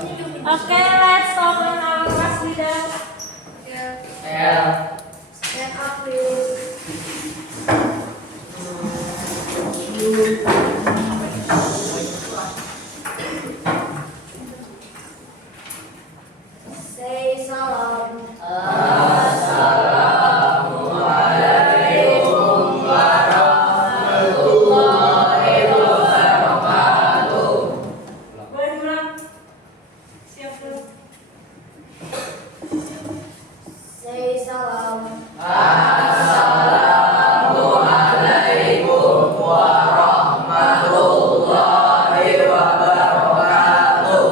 Okay, let's open our class leader. Yeah. Stand up, please. Say salam. Assalamualaikum warahmatullahi wabarakatuh. Boleh diulang? Siap dulu. Say salam. Assalamualaikum warahmatullahi wabarakatuh.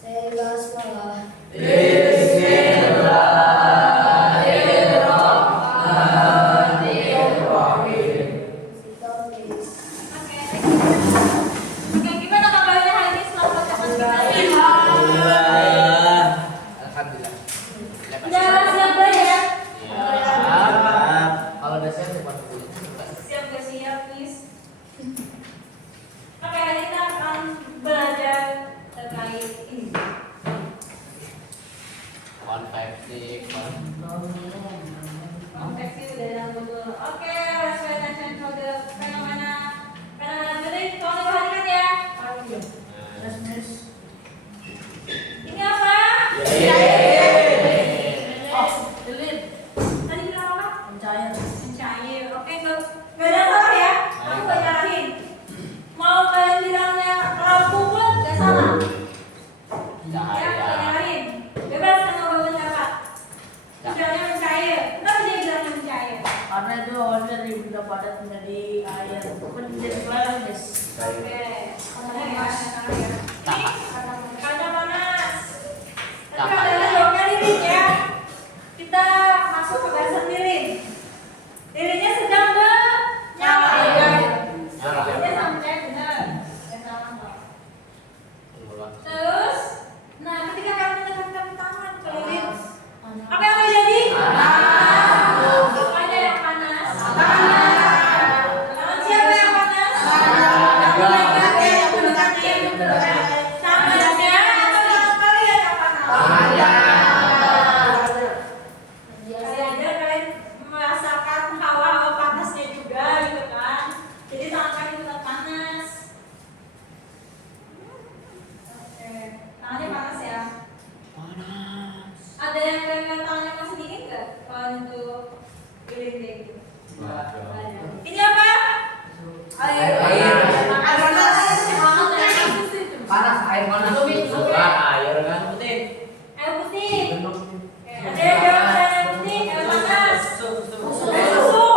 Say basmalah. Bismillahirrahmanirrahim. Sit down, please. Oke, gimana kabarnya hari ini setelah pertemuan kita ini? Alhamdulillah. Udah siap belajar? Kalau udah siap cepat dulu. Siap gak siap, please? Oke, hari ini kita akan belajar terkait ini. Konversi. Konveksi udah dalam betul. Oke, let's pay attention to the fenomena. Fenomena berikut tolong diperhatikan ya. Ini apa? Tadi bilang apa? Pencair. Oke, nggak ada salah ya. Aku nggak nyalahin. Mau kalian bilangnya lampu pun nggak salah. Ya, nggak nyalahin. Bebas kan mau bawa apa? Bilangnya mencair. Kenapa dia bilangnya mencair? Karena itu awalnya dari benda padat menjadi air, bukan menjadi kelelawar, guys. Oke. Ini karena panas. Tapi adalah jawabnya lilin ya. Kita masuk ke bahasan lilin. Lilinnya sedang menyala ya. Dia sama mencair benar. Nggak salah kok. Terus, nah ketika kalian mendekatkan tangan ke lilin, apa yang terjadi? Ada yang panas. Tangan siapa yang panas? Yang mendekati. Tangannya atau tangan kalian yang panas? Saya aja kalian merasakan hawa-hawa panasnya juga gitu kan. Jadi tangan kalian tetap panas. Oke, tangannya panas ya. Ada yang kalian tangannya masih dingin nggak? Kalau untuk lilin kayak gitu. Ini apa? Air. Panas, air panas. Air kan putih. Air putih. Oke, ada yang jawab air putih, air panas. Air susu.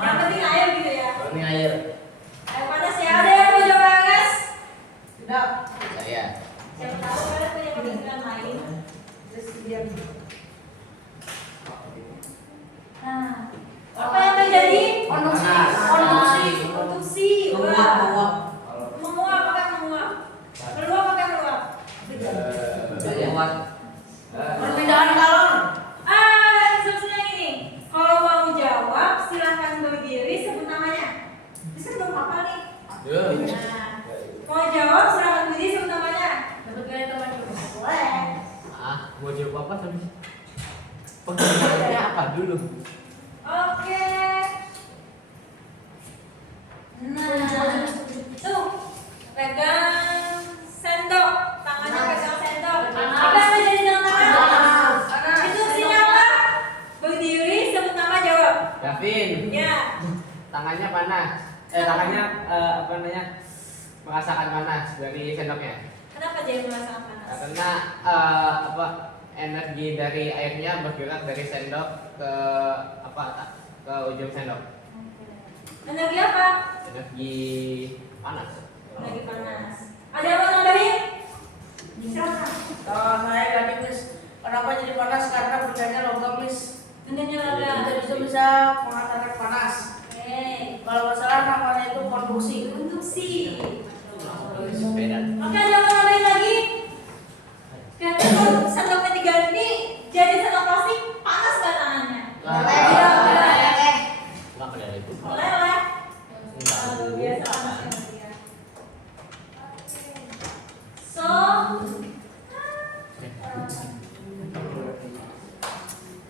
Yang penting air gitu ya. Ini air. Air panas ya. Ada yang mau jawab air gas? Saya. Siapa tahu kalian punya pemikiran lain. Terus diam. Nah, apa yang terjadi? Konduksi. Wah. Menguap apa menguap? Meluap apa meluap? Perpindahan kalor. Instruksinya gini. Kalau mau jawab, silahkan berdiri sebut namanya. Bisa belum apa nih? Nah, mau jawab silahkan berdiri sebut namanya. Dapat gaya teman juga. Boleh. Mau jawab apa tadi? Pertanyaannya apa dulu? Oke. Nah, tuh pegang sendok, tangannya pegang sendok. Apa yang terjadi dengan tangan? Instruksinya apa? Berdiri, sebut nama, jawab. Davin. Ya. Tangannya panas. Tangannya apa namanya? Merasakan panas dari sendoknya. Kenapa jadi merasakan panas? Karena apa? Energi dari airnya bergerak dari sendok ke ke ujung sendok. Energi apa? Energi panas. Energi panas. Ada yang mau nambahin? Silakan. Kalau saya tadi, Miss, kenapa jadi panas? Karena bendanya logam, Miss. Bendanya logam. Kita bisa mengatakan panas. Oke. Kalau masalah namanya itu konduksi. Konduksi. Beda. Oke, ada yang mau nambahin lagi? Kayaknya kalau sendoknya diganti jadi sendok plastik, panas nggak tangannya? Iya, boleh. Nggak ada itu. Boleh lah. Biasa panasnya berarti ya. So,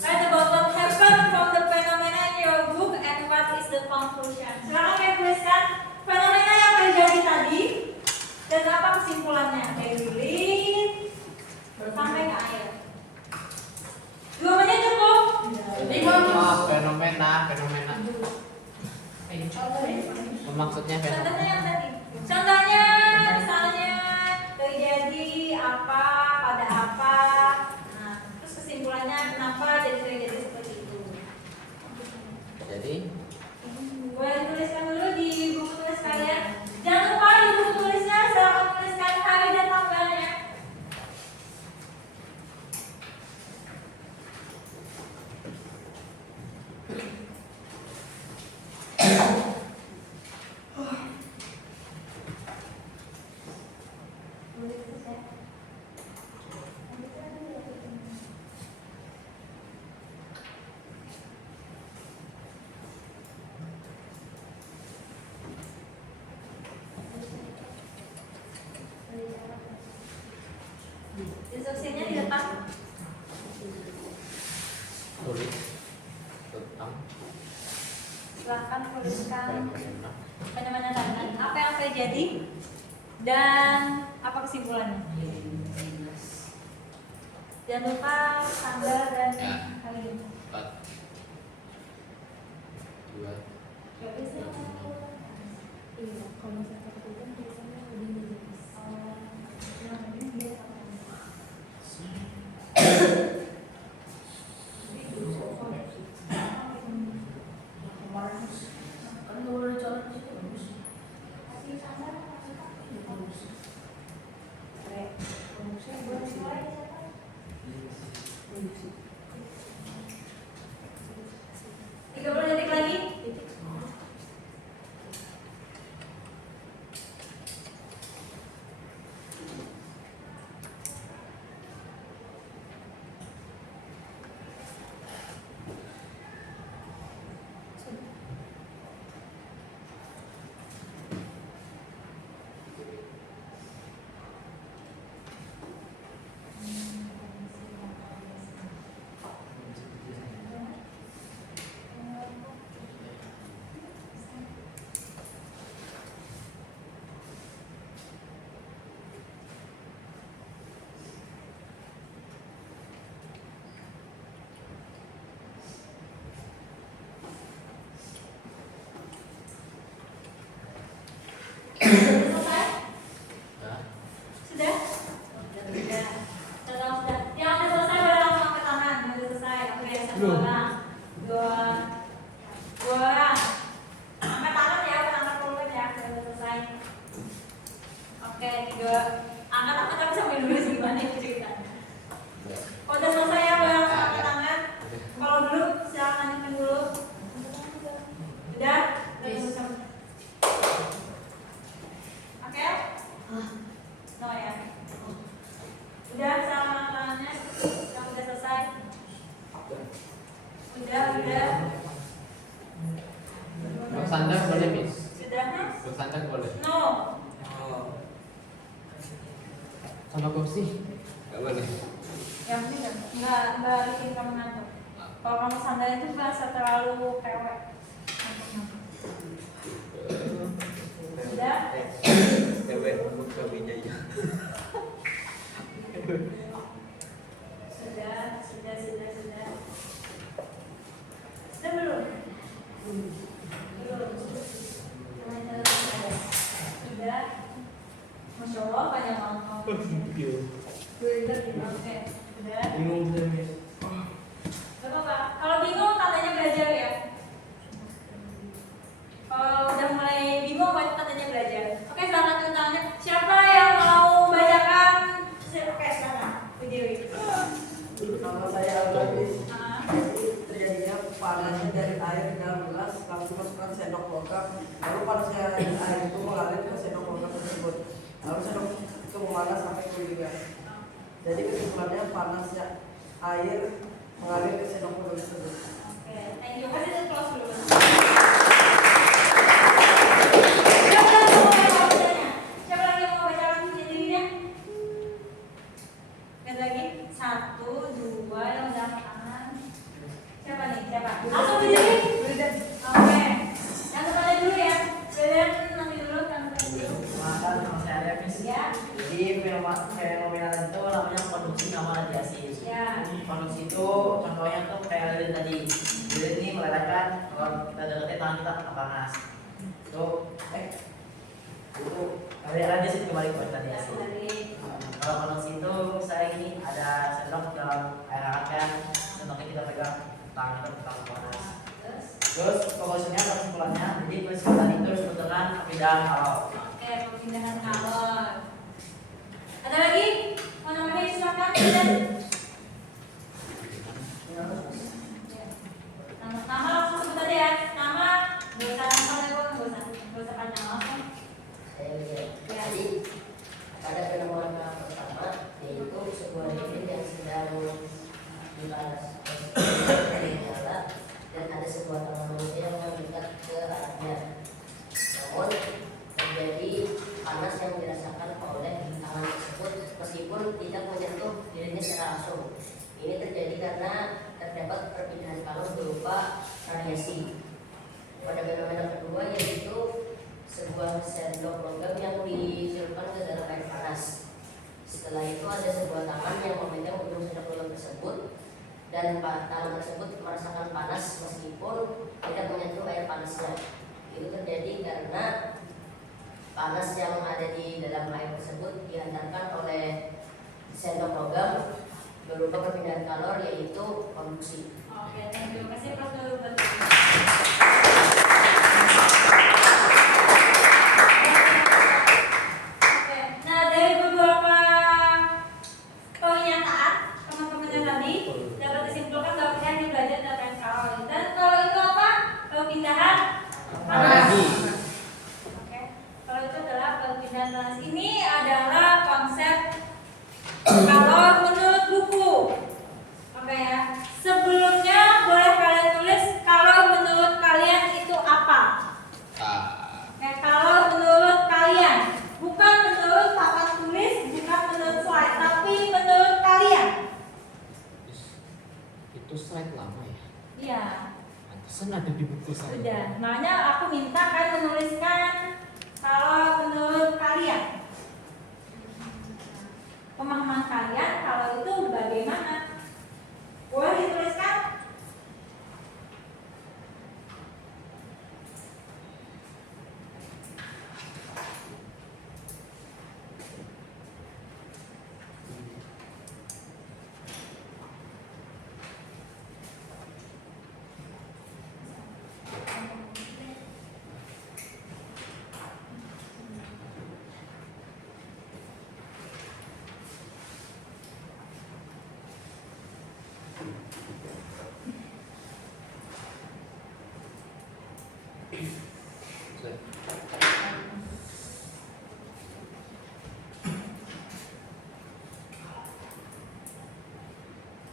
write about what happened from the phenomena in your group and what is the conclusion. Silakan kalian tuliskan fenomena yang terjadi tadi dan apa kesimpulannya dari lilin sampai ke air. 2 menit cukup. Fenomena. Maksudnya fenomena. Contohnya yang tadi. Contohnya misalnya terjadi apa pada apa. Nah, terus kesimpulannya kenapa jadi terjadi seperti itu. Jadi Boleh tuliskan dulu di buku tulis kalian. Jangan lupa di buku tulisnya silakan tuliskan hari dan tanggalnya. Instruksinya di depan. tulis tentang Silahkan tuliskan fenomena. fenomena tadi, apa yang terjadi dan apa kesimpulannya. Jangan lupa tanggal dan Ya. hari ini. 4 2 Gak bisa. Iya, kalau misalnya pakai tulisan tulisannya lebih nipis. Yang ini dia sama. Kemarin kan nggak boleh jalan di situ bagus. Kasih tanggal, kasih tanggal. Bagus. Oke. Boleh mulai, siapa? 30 detik lagi. Sudah selesai? ya. Sudah? Sudah. Sudah. Yang udah selesai boleh langsung angkat tangan. Yang udah selesai. Oke, 1 orang. 2 orang. Angkat tangan ya, bukan angkat mulut ya. Yang udah selesai. Oke, 3. Angkat tapi sambil nulis gimana itu ceritanya. Kalau udah selesai ya, boleh langsung angkat tangan. Kalau dulu, silakan lanjutkan dulu. Udah? Oke? No ya? Udah sama tangannya? Yang udah selesai? Udah. Bersandar boleh, Miss? Sudah? Bersandar boleh. No. Sama kursi? Gak boleh. Yang ini nggak bikin kamu ngantuk. Kalau kamu sandal itu bahasa terlalu pewek. Sudah? Cewek buka Wijaya. Sudah. Sudah belum? Belum. Sudah. Masya Allah banyak banget. Oke. Sudah. Bingung saya, Miss. Gak apa-apa. Kalau bingung katanya belajar ya. Kalau udah mulai bingung buat katanya belajar. Oke, silakan tunjuk tangannya. Siapa yang mau bacakan? Oke, silakan. Berdiri. Nama saya Al-Habis. Ah. Terjadinya panasnya dari air ke dalam gelas langsung masukkan sendok logam. Lalu panasnya air itu mengalir ke sendok logam tersebut. Lalu sendok itu memanas sampai ke lidah. Jadi kesimpulannya panasnya air mengalir ke sendok logam tersebut. Oke, thank you. Kasih close dulu. fenomena itu namanya konduksi nama radiasi. Ya. Konduksi itu contohnya tuh kayak lilin tadi. Lilin ini melelehkan kalau kita deketin tangan kita akan panas. Itu radiasi itu kembali ke radiasi. Kalau konduksi itu saya ini ada sendok dalam air hangat kan, sendoknya kita pegang tangan kita tetap panas. Terus conclusionnya kesimpulannya, jadi kesimpulan itu disebutkan perpindahan kalor. Oke, perpindahan kalor. Ada lagi? Mau nambahin silakan. Nama langsung sebut aja ya. Nama, nggak usah panjang langsung. Jadi pada fenomena pertama yaitu sebuah lilin yang sedang dipanas nyala dan ada sebuah tangan manusia yang mendekat ke arahnya. Namun terjadi panas yang dirasakan oleh tangan tersebut meskipun tidak menyentuh lilinnya secara langsung. Ini terjadi karena terdapat perpindahan kalor berupa radiasi. Pada fenomena kedua yaitu sebuah sendok logam yang dicelupkan ke dalam air panas. Setelah itu ada sebuah tangan yang memegang ujung sendok logam tersebut dan tangan tersebut merasakan panas meskipun tidak menyentuh air panasnya. Itu terjadi karena panas yang ada di dalam air tersebut dihantarkan oleh sendok logam berupa perpindahan kalor yaitu konduksi. Oke, terima kasih Prof. Nurul. Nah, dari beberapa pernyataan teman-teman yang tadi dapat disimpulkan bahwa kita hanya belajar tentang kalor. Dan kalau itu apa? Perpindahan panas. Oke, kalau itu adalah perpindahan panas. Ini adalah konsep kalor menurut buku. Oke ya. Sebelumnya boleh kalian tulis kalor menurut kalian itu apa? Kalor menurut kalian, bukan menurut papan tulis, bukan menurut slide, tapi menurut kalian. Itu slide lama ya? Iya. Pantesan ada di buku saya. Sudah. Makanya aku minta kalian menuliskan kalor menurut kalian. Pemahaman kalian kalau itu bagaimana? Boleh dituliskan?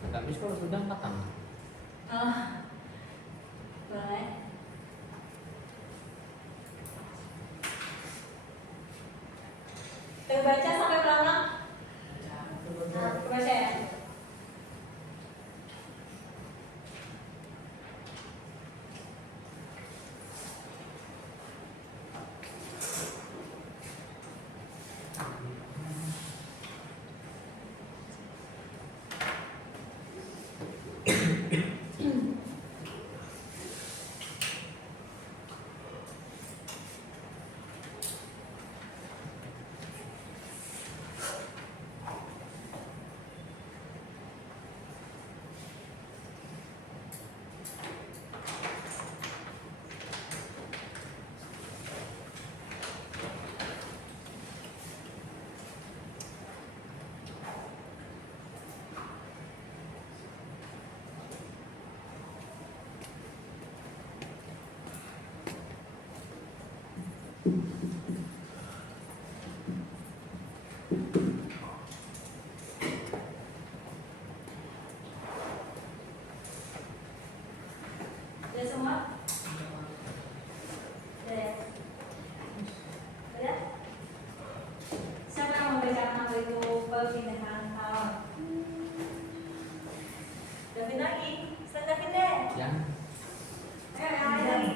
Tapi kalau sudah matang. Boleh. Terbaca sampai berapa? Terbaca ya. Sudah semua? Sudah. Sudah? Siapa yang membacakan apa itu perpindahan kalor? Davin lagi? Ustaz Davin deh. Yang Yang lain lagi.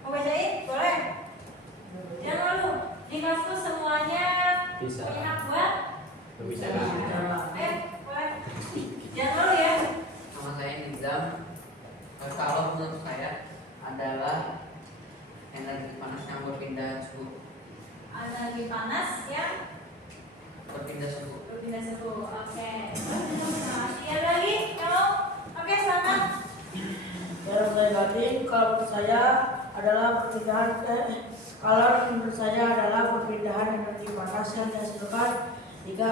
Mau bacain? Boleh? Jangan malu. Di kelas tuh semuanya bisa. punya hak buat panas yang Berpindah suhu. berpindah suhu. Oke. Iya lagi kalau oke selamat. Cara saya banding kalau menurut saya adalah kalau menurut saya adalah perpindahan energi panas yang dihasilkan jika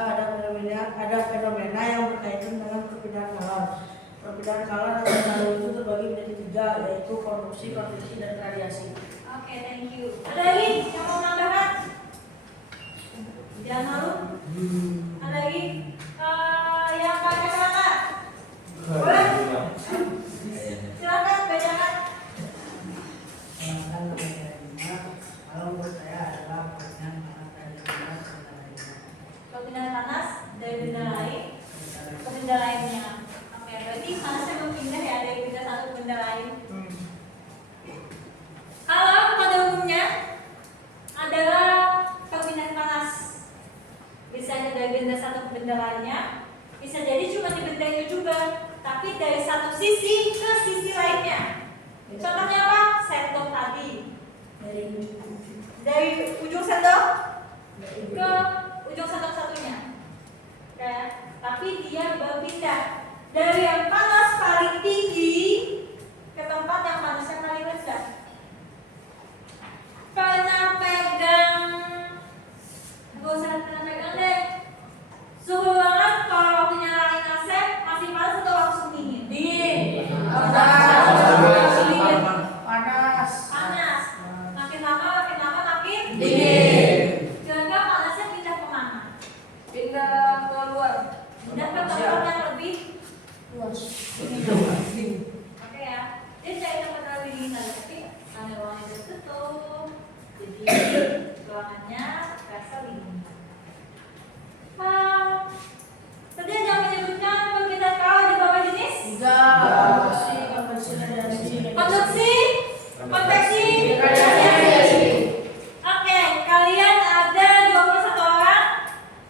ada fenomena yang berkaitan dengan perpindahan kalor. Perpindahan kalor atau kalor itu terbagi menjadi 3, yaitu konduksi, konveksi, dan radiasi. Oke, thank you. Ada lagi yang mau menambahkan? Jangan malu. Ada lagi yang pakai kata? Boleh? Silakan bacakan. Kalau menurut saya adalah perpindahan panas dari benda lain Perpindahan panas dari benda lain ke benda lainnya. Oke, berarti panasnya berpindah ya dari benda satu ke benda lain. Kalau pada umumnya adalah perpindahan panas bisa dari benda satu ke benda lainnya, bisa jadi cuma di benda itu juga, tapi dari satu sisi ke sisi lainnya. Contohnya apa? Sendok tadi. Dari ujung sendok ke ujung sendok satunya. Oke, tapi dia berpindah dari yang panas paling tinggi ke tempat yang panasnya paling rendah. Pernah pegang, gak usah pernah pegang deh. Suhu ruangan kalau waktu nyalain AC masih panas atau langsung dingin? Dingin. panas. Panas. Makin lama makin Dingin. Kira-kira panasnya pindah kemana? Pindah ke luar. Pindah ke tempat yang lebih luas. Oke ya. Dia cari tempat yang lebih dingin lagi, tapi karena ruangannya udah tutup, jadi ruangannya terasa dingin. Tadi ada menyebutkan perpindahan kalor di beberapa jenis? 3. Konveksi, radiasi. Konduksi, konveksi, radiasi. Oke, kalian ada 21 orang.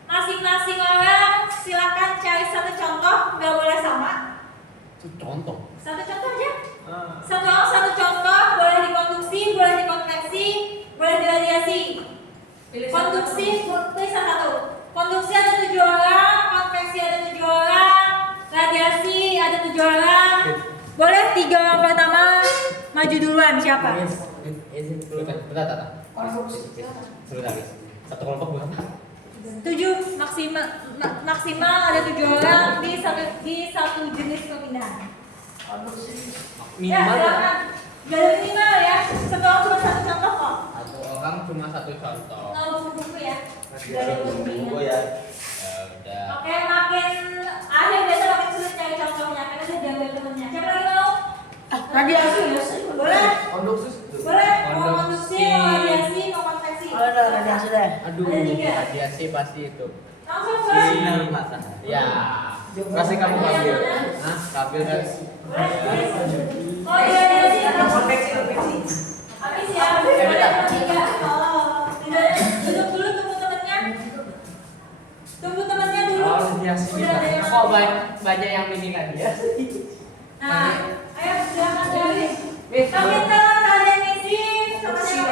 Masing-masing orang silakan cari satu contoh, nggak boleh sama. Contoh. Satu contoh aja. Satu orang satu contoh, boleh di konduksi, boleh di konveksi, boleh di radiasi. Konduksi, tulisan satu. Konduksi ada 7 orang, konveksi ada 7 orang, radiasi ada 7 orang. Boleh 3 orang pertama maju duluan siapa? Bentar. Sebentar. Satu kelompok berapa? 7 maksimal ada 7 orang di satu jenis perpindahan. Ya, silakan. Gak ada minimal ya. Satu orang cuma satu contoh kok. Satu orang cuma satu contoh. Nol buku-buku ya. Gak ada Tunggu buku ya. Udah. Oke, makin akhir biasa makin sulit cari contohnya karena saya diambil temennya. Siapa lagi mau? Radiasi. Boleh? Konduksi. Boleh? Mau konduksi, mau radiasi, mau konveksi. Oh, ada radiasi deh. Aduh, Ada 3. radiasi pasti itu. Langsung boleh? Sinar mata. Ya. Kasih kamu kasih. Hah? Kabil kan? Boleh? Oh iya, radiasi. Konveksi. Habis ya. Boleh 3. Oh, tidak. Duduk dulu, tunggu temennya. Tunggu temennya dulu. Oh, radiasi Udah ada yang Kok banyak yang mini tadi ya? Nah, ayo silakan dari. Tapi kalau kalian isi, temennya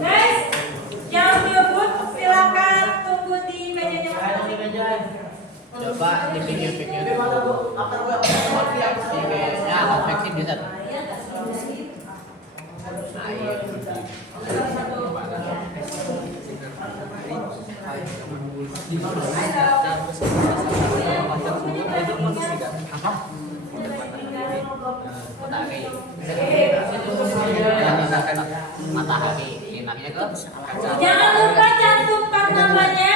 guys, yang berebut silakan tunggu di mejanya masing-masing. Coba di video-video dulu. Ya, konveksi bisa. Matahari. Enaknya ke Jangan lupa cantumkan namanya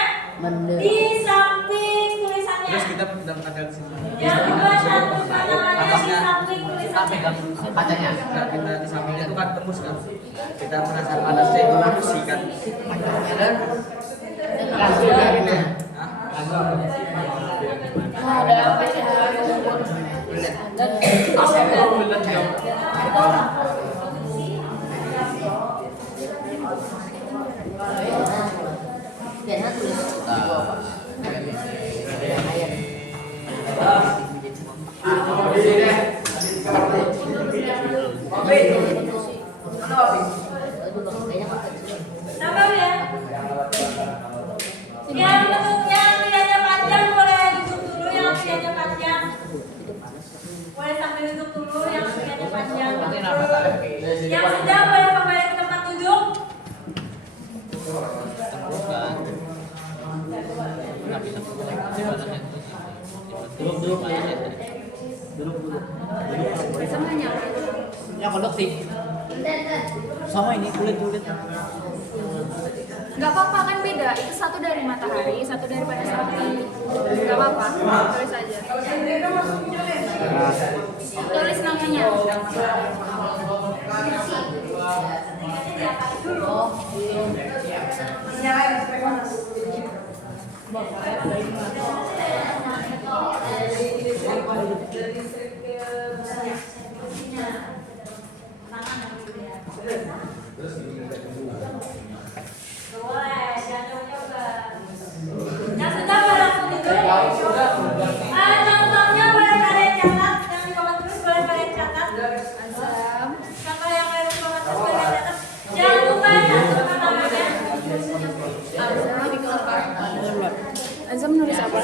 di samping tulisannya. Terus kita mendapatkan sini. Jangan lupa cantumkan namanya di samping tulisannya. kacanya. Nah, kita di sampingnya itu kan tembus kan. Kita merasa panasnya itu konduksi kan. Langsung dari mana? Ada apa sih? Mana habis? Kayaknya pakai dulu. Sabar ya. Yang pilihannya panjang boleh duduk dulu, yang pilihannya panjang. Boleh sambil duduk dulu, yang pilihannya panjang. Yang sudah boleh kembali ke tempat duduk. Ya kodok sih. Sama ini kulit. Nggak apa-apa kan beda. Itu satu dari matahari, satu daripada sapi. Nggak apa-apa. Tulis aja. Tulis namanya. Nyalain supaya panas. Boleh, jangan coba-coba. Yang sudah boleh langsung duduk. Contohnya boleh kalian catat, yang di papan tulis boleh kalian catat. Contoh yang ada di papan tulis boleh kalian catat. Jangan lupa cantumkan namanya. Azam nulis apa?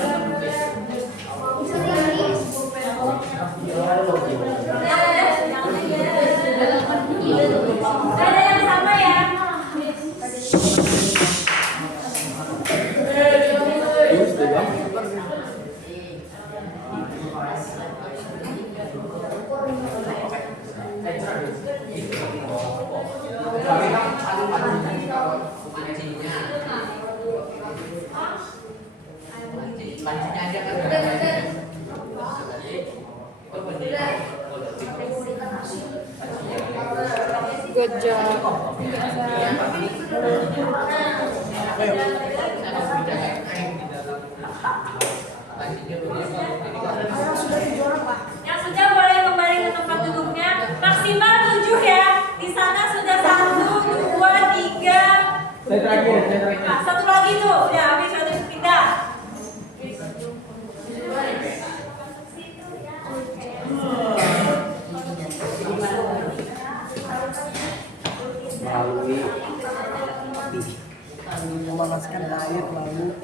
Ada yang sama ya. Pancinya aja kan. Good job. Yang sudah boleh kembali ke tempat duduknya. Maksimal 7 ya. Di sana sudah 1, 2, 3. Nah, satu lagi tuh. Udah habis, satu pindah. Memanaskan air lalu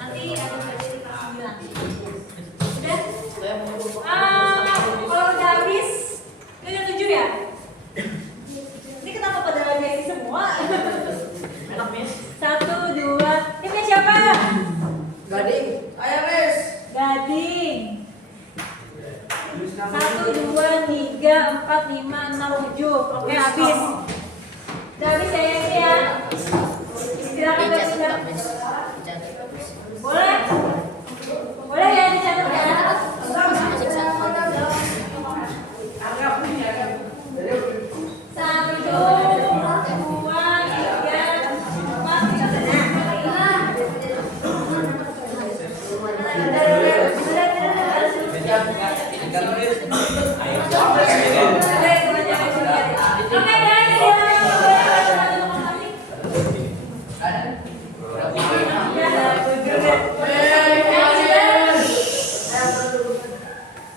Nanti ada dari kelas 9. Udah? Kalau udah habis, ini udah 7 ya? Ini kenapa pada dari semua? 1, 2. Ini punya siapa? Gading. Ayo, Miss. Gading. 1, 2, 3, 4, 5, 6, 7. Oke, habis. Udah habis ya ini ya. Silakan berpindah. Boleh? Boleh ya dicatat ya? Satu, dua, tiga, empat.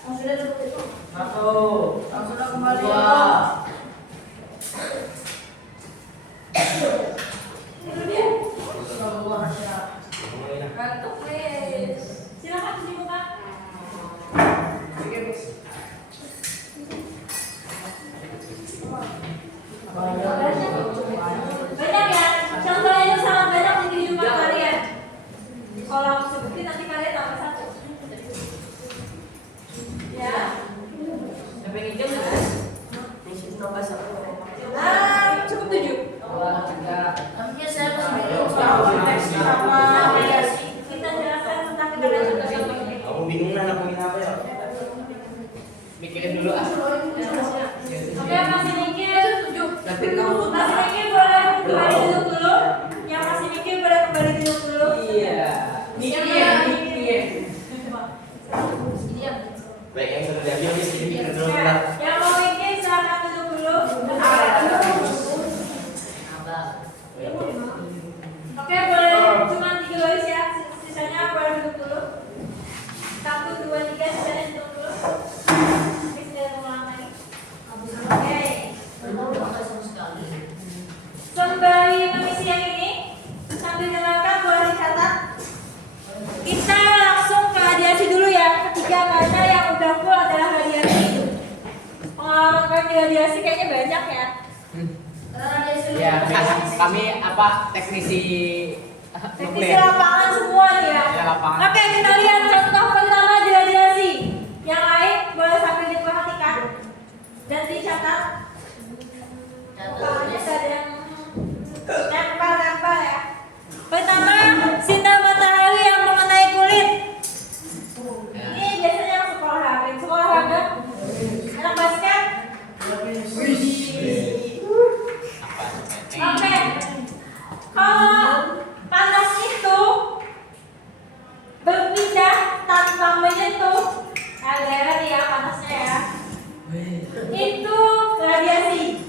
Oke guys, Sudah kembali. Gantuk, Miss. Silakan dibuka. Banyak ya, contohnya itu sangat banyak di kehidupan kalian. Kalau aku sebutin nanti kalian tambah 1. Ya. Cukup 7. Kita jelaskan tentang kita contoh-contoh ini. bijak ya. Ya, kami teknisi Teknisi lapangan semua nih ya. Ya, lapangan. Oke, kita lihat contoh pertama radiasi. Yang lain boleh sambil diperhatikan dan dicatat. Pokoknya ada yang nempel ya. Pertama, sinar matahari yang mengenai kulit. Ini biasanya yang sekolah olahraga. Sekolah olahraga, anak basket. Oke, kalau panas itu berpindah tanpa menyentuh, lihat ya panasnya ya. Itu radiasi.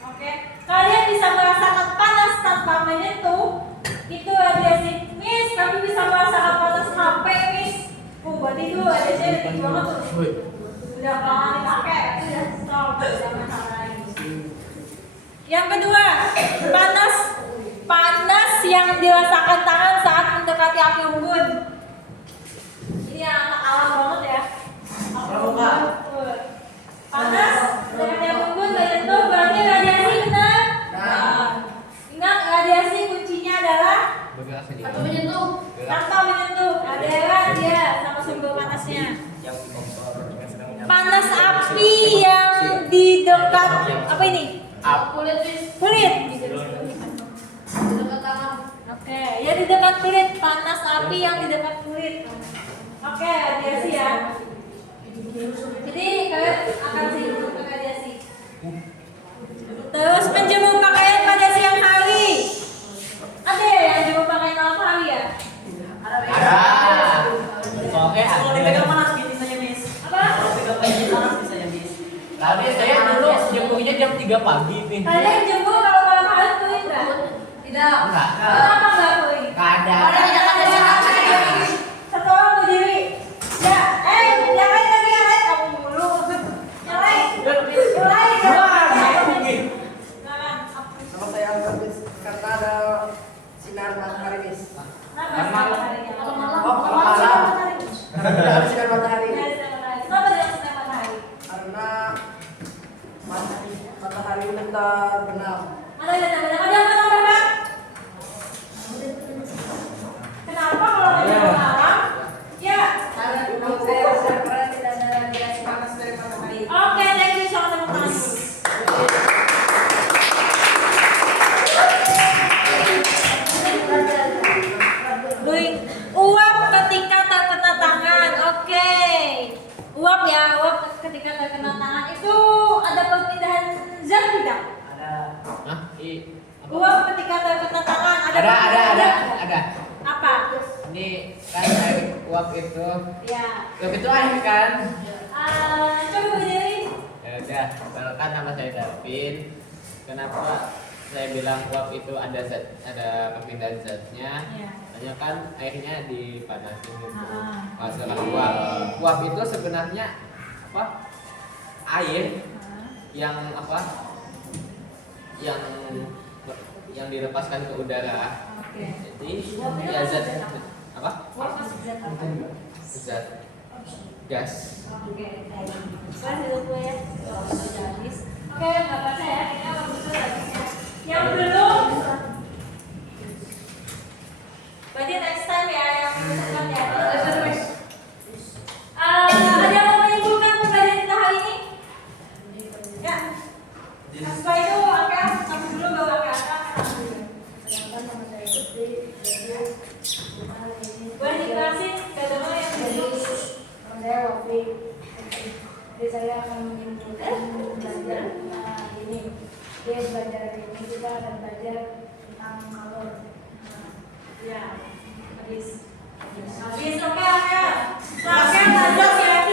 Oke, kalian bisa merasakan panas tanpa menyentuh, itu radiasi. Miss, kami bisa merasakan panas HP, Miss. Berarti itu radiasinya tinggi banget tuh. Udah pernah dipakai, udah stop, udah masalah lagi. Yang kedua, panas yang dirasakan tangan saat mendekati api unggun. Ini yang alam banget ya. Api unggun. Panas mendekati api unggun, menyentuh berarti radiasi benar. Ingat radiasi kuncinya adalah Atau menyentuh. tanpa menyentuh. Adalah dia sama sumber panasnya. Panas api yang di dekat apa ini? Kulit bis. Kulit. Dekat tangan. Oke, ya di dekat kulit, panas api yang di dekat kulit. Oke, radiasi ya. Jadi kalian akan singgung ke radiasi. Terus menjemur pakaian pada siang hari. Ada ya yang jemur pakaian malam hari ya? Ada. Oke, Kalau dipegang panas bisa ya, Miss. Apa? Kalau pegang panas bisa ya, Miss. Tadi saya dulu jemurnya jam 3 pagi nih. Kalian jemur kalau malam hari kering nggak? Tidak. Enggak. Kenapa nggak kering? Enggak ada. Satu orang berdiri. Ya, yang lain lagi, yang lain kamu dulu. Yang lain. Nama saya Albert, Miss. Karena ada sinar matahari, Miss. Kenapa mataharinya? Oh, kalau malam. Karena tidak ada sinar matahari. Kenapa dengan sinar matahari? Karena matahari bentar benam. Ada apa tambahkan? Kenapa kalau ada malam? Ya. Karena saya rasa karena tidak ada radiasi panas dari matahari. Oke, thank you, sama tepuk tangan dulu. Doing uap ketika terkena tangan. Oke. Uap ya, uap ketika terkena tangan itu ada perpindahan zat tidak? Ada. Hah? Uap ketika terkena tangan ada. Ada. Apa? Ini kan air uap itu. Ya. Uap itu air kan? Coba berdiri. Ya udah, perkenalkan nama saya Davin. Kenapa saya bilang uap itu ada perpindahan zatnya? Ya. Hanya kan airnya dipanasin gitu. Ah. Hasilkan uap. Uap itu sebenarnya apa? Air yang yang dilepaskan ke udara. Oke. Jadi ya zat apa? Uap masuk zat apa? Zat gas. Oke. Sekarang dulu ya. Sudah habis. Oke, nggak baca ya. Ini apa betul lagi ya? Yang belum. Berarti next time ya yang belum ya. Ada yang mau menyimpulkan pembelajaran kita hari ini? Ya. Setelah itu Akea sampai dulu bawa Akea. Boleh dijelasin bagaimana yang belum? Saya Wafi. Jadi saya akan menyimpulkan belajar ini. Dia belajar ini kita akan belajar tentang kalor. Ya. Habis. Habis oke Akea. Akea belajar ya.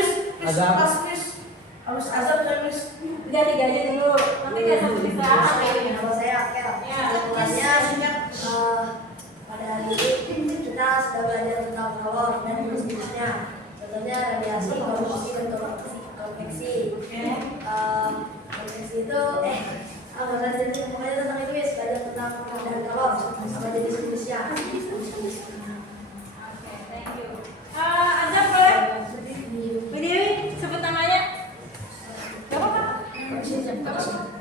Harus azab kan, Miss? Udah 3 aja dulu. Nanti dia sampai istirahat ya. Kalau saya Akel. Ya. Kesimpulannya pada hari ini kita sudah belajar tentang kalor dan jenis-jenisnya. Contohnya radiasi, konveksi, dan konveksi. Konveksi itu pokoknya tentang ini belajar tentang perbedaan kalor sama jenis-jenisnya. Oke, thank you. Azab boleh? Berdiri, sebut namanya. Gak apa-apa.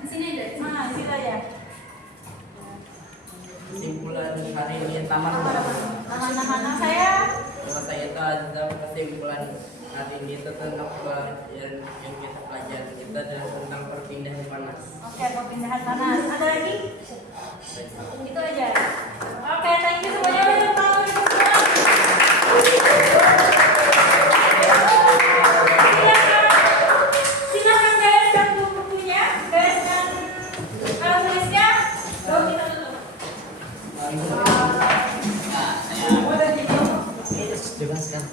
Di sini Anak-anak saya. Nama saya itu adalah kesimpulan hari ini itu tentang pelajaran yang kita pelajari itu adalah tentang perpindahan panas. Oke, perpindahan panas. Ada lagi? Itu aja. Oke, thank you semuanya. Beri tepuk tangan untuk semua. Silakan bereskan buku-bukunya, bereskan tulisnya. Lalu kita tutup. Jelaskan.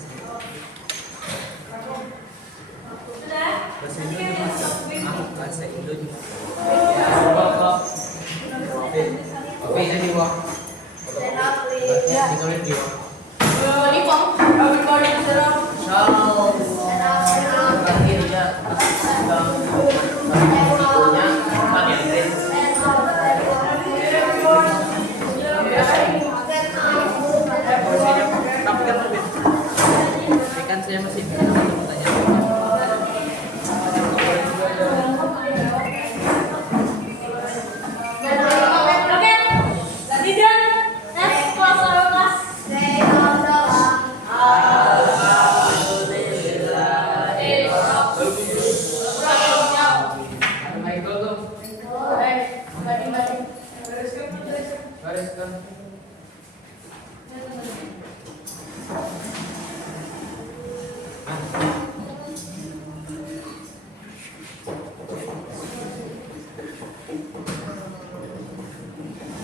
Sudah? Bahasa Nanti Indo kita mas. tutup. Bahasa Indo juga. Oke, jadi wah. Stand up, please. Ditulis di wah. Everybody sit up. Shalom. Stand up, stand up. Terakhir ya. Bukunya pakai grade. Stand up, stand Tapi kan berbeda. Ini kan saya masih tanya. Oke, Lidan, next kelas kelas. Michael tuh. Baris kan.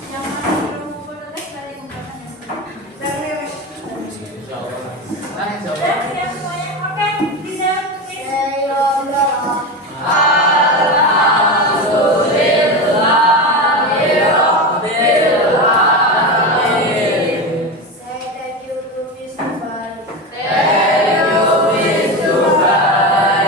Yang mana belum menulis dari ungkapannya. Sudah siap semuanya? Oke, Lidan, please. Say thank you to Miss Dubai.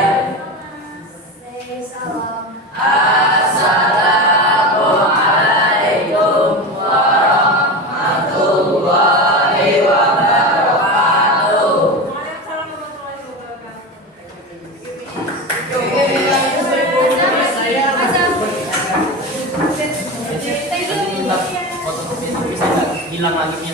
Say salam. Waalaikumsalam warahmatullahi wabarakatuh. Fotokopi itu bisa nggak hilang lagi nya